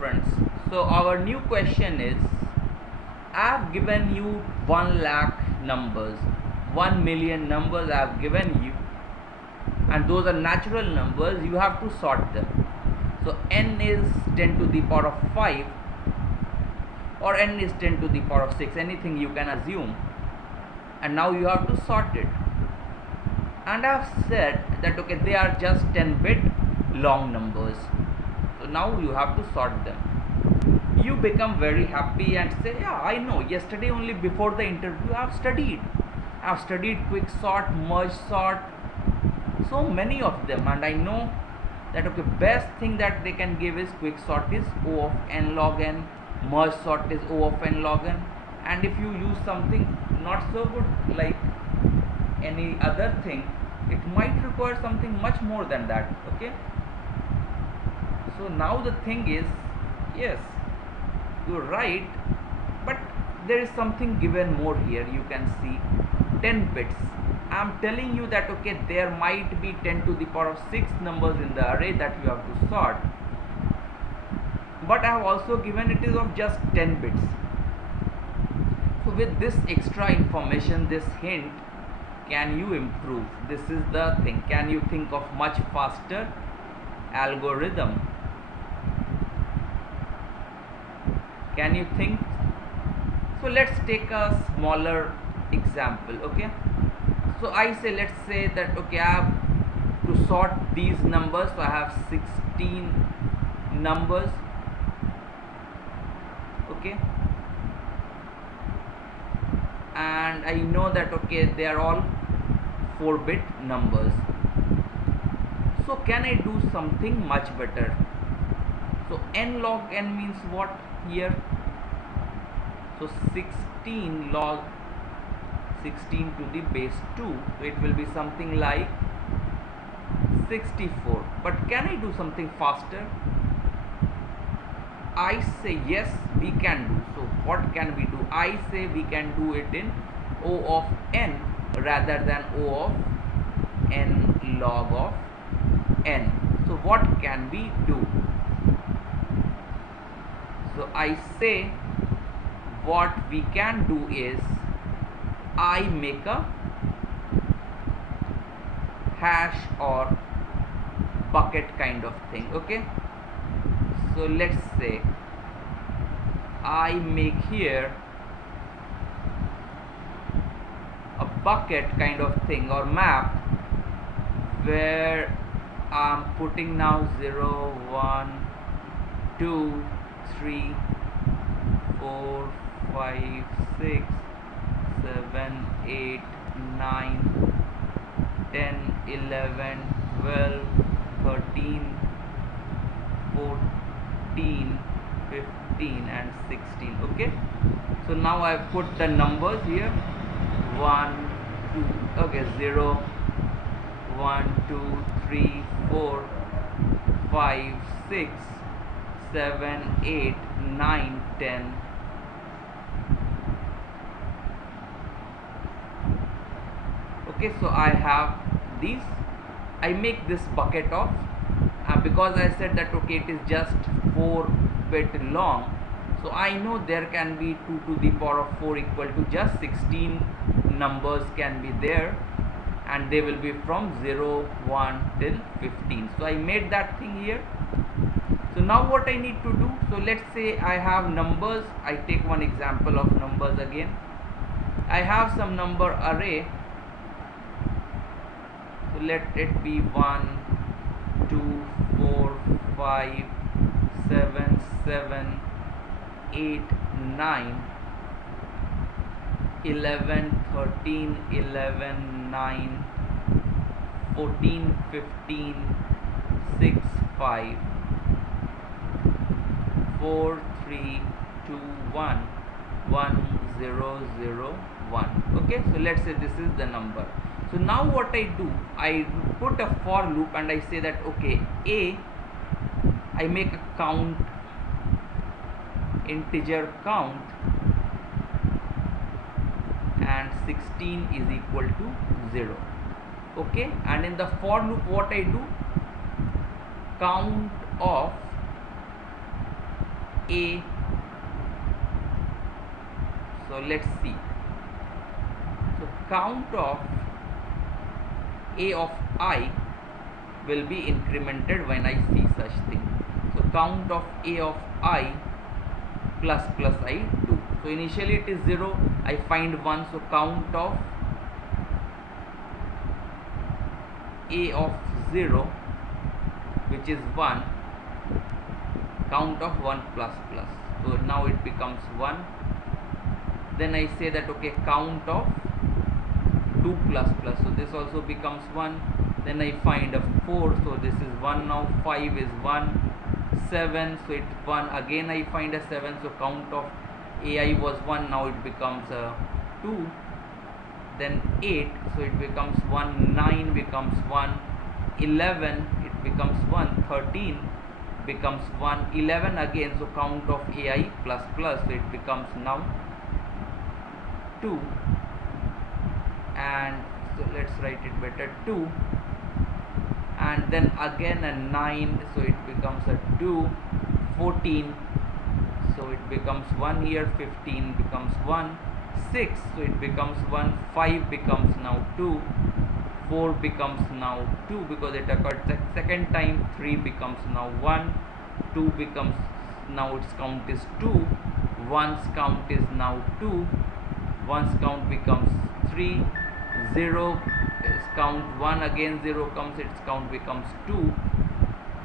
Friends, so our new question is, I have given you 1 lakh numbers, 1 million numbers I have given you, and those are natural numbers. You have to sort them. So n is 10 to the power of 5 or n is 10 to the power of 6, anything you can assume, and now you have to sort it. And I have said that okay, they are just 10-bit long numbers, so now you have to sort them. You become very happy and say, yeah, I know, yesterday only before the interview I have studied quick sort, merge sort, so many of them, and I know that okay, best thing that they can give is quick sort is O of n log n, merge sort is O of n log n, and if you use something not so good like any other thing, it might require something much more than that. Okay, so now the thing is, yes, you're right, but there is something given more here. You can see 10 bits. I'm telling you that okay, there might be 10 to the power of 6 numbers in the array that you have to sort, but I have also given it is of just 10 bits. So with this extra information, this hint, can you improve? This is the thing. Can you think of much faster algorithm? Can you think? So let's take a smaller example. Okay, so I say, let's say that okay, I have to sort these numbers, so I have 16 numbers. Okay, and I know that okay, they are all 4-bit numbers. So can I do something much better? So n log n means what here? So 16 log 16 to the base 2, so it will be something like 64. But can I do something faster? I say yes, we can do. So what can we do? I say we can do it in O of n rather than O of n log of n. So what can we do? So I say what we can do is, I make a hash or bucket kind of thing. Okay, so let's say I make here a bucket kind of thing or map where I'm putting now 0, 1, 2, 3, 4, 5, 6, 7, 8, 9, 10, 11, 12, 13, 14, 15 and 16. Okay, so now I put the numbers here, 1, 2, okay, 0, 1, 2, 3, 4, 5, 6, 7, 8, 9, 10. Okay, so I have these. I make this bucket of, because I said that okay, it is just 4-bit long, so I know there can be 2 to the power of 4 equal to just 16 numbers can be there, and they will be from 0, 1 till 15. So I made that thing here. So now what I need to do, so let's say I have numbers. I take one example of numbers again. I have some number array. So let it be 1, 2, 4, 5, 7, 7, 8, 9, 11, 13, 11, 9, 14, 15, 6, 5, 4, 3, 2, 1, 1, 0, 0, 1. Okay, so let's say this is the number. So now what I do, I put a for loop and I say that okay, A, I make a count, integer count, and 16 is equal to 0. Okay, and in the for loop what I do, count of A. So let's see. So count of A of I will be incremented when I see such thing. So count of A of I plus I do. So initially it is 0, I find 1, so count of A of 0, which is 1, count of 1 plus. So now it becomes 1. Then I say that okay, count of 2 plus, so this also becomes 1. Then I find a 4, so this is 1 now. 5 is 1. 7, so it's 1. Again I find a 7, so count of AI was 1, now it becomes 2. Then 8, so it becomes 1. 9 becomes 1. 11, it becomes 1. 13 becomes 1. 11 again, so count of AI plus, so it becomes now 2. And so let's write it better, 2. And then again a 9, so it becomes a 2. 14, so it becomes 1 here. 15 becomes 1. 6, so it becomes 1. 5 becomes now 2. 4 becomes now 2 because it occurred second time. 3 becomes now 1. 2 becomes, now its count is 2. 1's count is now 2. 1's count becomes 3. 0 is count 1, again 0 comes, its count becomes 2.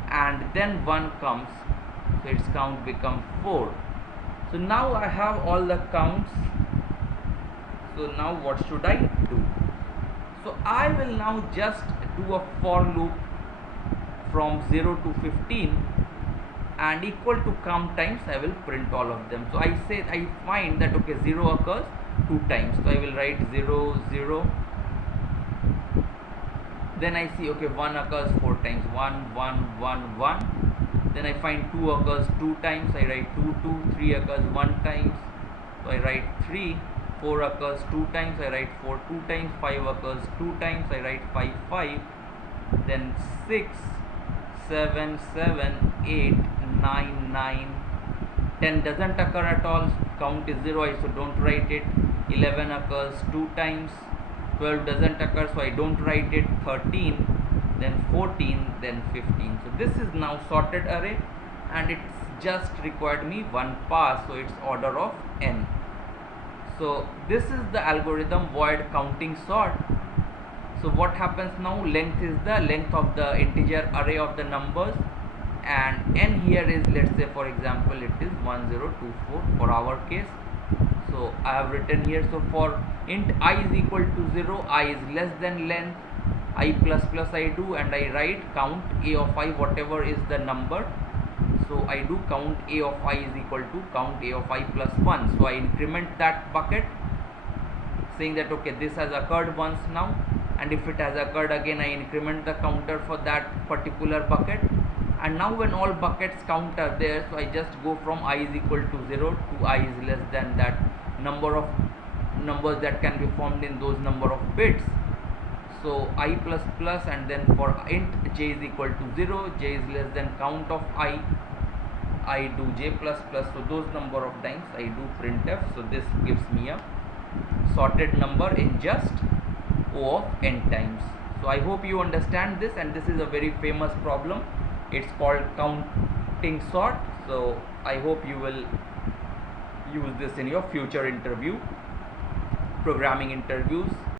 And then 1 comes, so its count becomes 4. So now I have all the counts. So now what should I do? So I will now just do a for loop from 0 to 15, and equal to count times I will print all of them. So I find that okay, 0 occurs 2 times, so I will write 0 0. Then I see okay, 1 occurs 4 times, 1 1 1 1. Then I find 2 occurs 2 times, I write 2 2. 3 occurs 1 times, so I write 3. 4 occurs 2 times, I write 4 2 times. 5 occurs 2 times, I write 5 5. Then 6 7 7 8 9 9. 10 doesn't occur at all, count is 0, so don't write it. 11 occurs 2 times. 12 doesn't occur, so I don't write it. 13, then 14, then 15. So this is now sorted array, and it's just required me 1 pass, so it's order of n. So this is the algorithm void counting sort. So what happens now, length is the length of the integer array of the numbers, and n here is, let's say for example it is 1024 for our case. So I have written here, so for int I is equal to 0, I is less than length, I plus I do, and I write count A of I, whatever is the number. So I do count A of I is equal to count A of I plus 1. So I increment that bucket, saying that okay, this has occurred once now, and if it has occurred again, I increment the counter for that particular bucket. And now when all buckets count are there, so I just go from I is equal to 0 to I is less than that number of numbers that can be formed in those number of bits. So I plus and then for int j is equal to 0, j is less than count of I do j plus. So those number of times I do printf. So this gives me a sorted number in just O of n times. So I hope you understand this, and this is a very famous problem. It's called counting sort. So I hope you will use this in your future programming interviews.